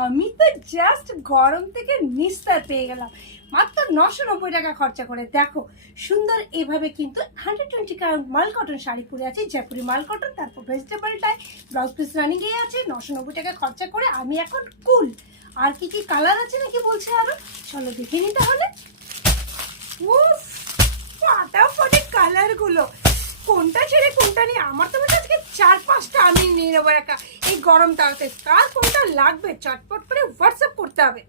আমি তো জাস্ট গরম থেকে নিস্তার পেয়ে গেলাম মাত্র 990 টাকা খরচা করে। দেখো সুন্দর এভাবে কিন্তু 120 কাউন্ট মাল কটন শাড়ি পরে আছি, জয়পুরি মাল কটন, তারপর ভেজিটেবল টাই, ব্লাউজ পিস রানিং এ আছে। 990 টাকা খরচা করে আমি এখন কুল। আর কি কি কালার আছে নাকি বলছে আরো, চলো দেখে নি তাহলে। উফ, ফাটাফাটি কালার গুলো, কোনটা ছেড়ে কোনটা নিয়ে। আমার তো মনে আজকে 4-5টা আমি নিয়ে নেবো একা এই গরম তাড়াতে। কার কোনটা লাগবে চটপট করে হোয়াটসঅ্যাপ করতে হবে।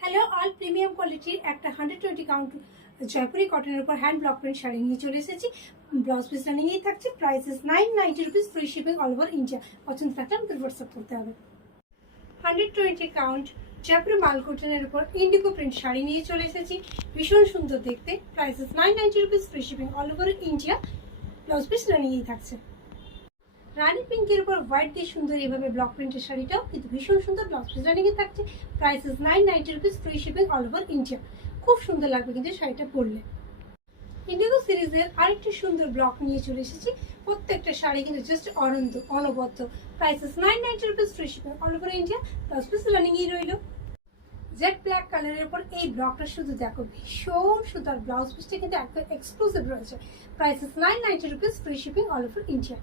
হ্যালো অল, প্রিমিয়াম কোয়ালিটির একটা 120 কাউন্ট জয়পুরি কটনের উপর হ্যান্ড ব্লক প্রিন্ট শাড়ি নিয়ে চলে এসেছি। ব্লাউজ পিস রানিংয়েই থাকছে, prices 990 rupees, free shipping all over India. পছন্দ থাকলে আমাদের হোয়াটসঅ্যাপ করতে হবে। 120 কাউন্ট জয়পুরি মাল কটনের উপর ইন্ডিগো প্রিন্ট শাড়ি নিয়ে চলে এসেছি, ভীষণ সুন্দর দেখতে, prices 990 rupees, free shipping all over India. Blouse piece রানিংয়েই থাকছে। রানী পিঙ্কের উপর হোয়াইট দিয়ে সুন্দর এভাবে ব্লক প্রিন্টের শাড়িটাও কিন্তু ভীষণ সুন্দর, ব্লাউজ পিস রানিংয়ে থাকছে, prices 990 rupees, free shipping all over India. খুব সুন্দর লাগবে কিন্তু শাড়িটা পরলে। ইন্ডিগো সিরিজের আরেকটি সুন্দর ব্লক নিয়ে চলে এসেছি, প্রত্যেকটা শাড়ি কিন্তু জাস্ট অনবদ্য, prices 990 rupees, free shipping all over India. Blouse piece রানিংয়েই রইল। জেড ব্ল্যাক কালারের উপর এই ব্লকটা শুধু দেখো, ভীষণ সুন্দর, ব্লাউজ পিসটা কিন্তু একদম এক্সক্লুসিভ রয়েছে, prices 990 rupees, free shipping all over India.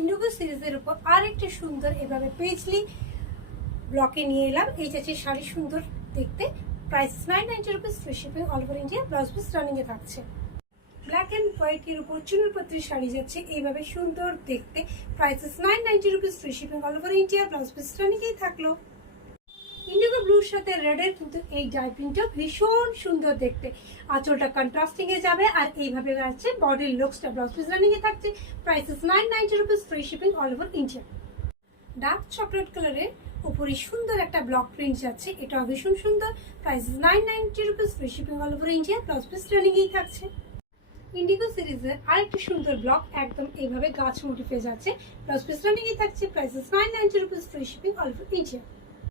Indigo সিরিজের উপর আর একটি সুন্দর এভাবে পেজলি ব্লকে নিয়ে এলাম, এই যাচ্ছে শাড়ি সুন্দর দেখতে, price 990 rupees, free shipping all over India. Blouse piece running এ থাকছে। ব্ল্যাক এন্ড হোয়াইট এর উপর চুনরপত্রি শাড়ি যাচ্ছে এইভাবে সুন্দর দেখতে, prices 990 rupees, free shipping all over India. Blouse piece running এই থাকলো। ইন্ডিগো ব্লুর সাথে রেডের কিন্তু এই ডাই প্রিন্টটা ভীষণ সুন্দর দেখতে, আঁচলটা কন্ট্রাস্টিং এ যাবে আর এইভাবে আছে বডির লুকসটা। ব্লাউজ পিস রানিং এ থাকছে, prices 990 rupees, free shipping all over India. Dark chocolate কালারের উপরে সুন্দর একটা ব্লক প্রিন্ট যাচ্ছে, এটাও ভীষণ সুন্দর, prices 990 rupees, free shipping all over India. Blouse piece running এই থাকছে। ইন্ডিগো সিরিজের আরেকটি সুন্দর ব্লক একদম এইভাবে গাছ মোটিফে যাচ্ছে, ব্লাউজ পিস রানিং এই থাকছে, prices 990 rupees, free shipping all over India.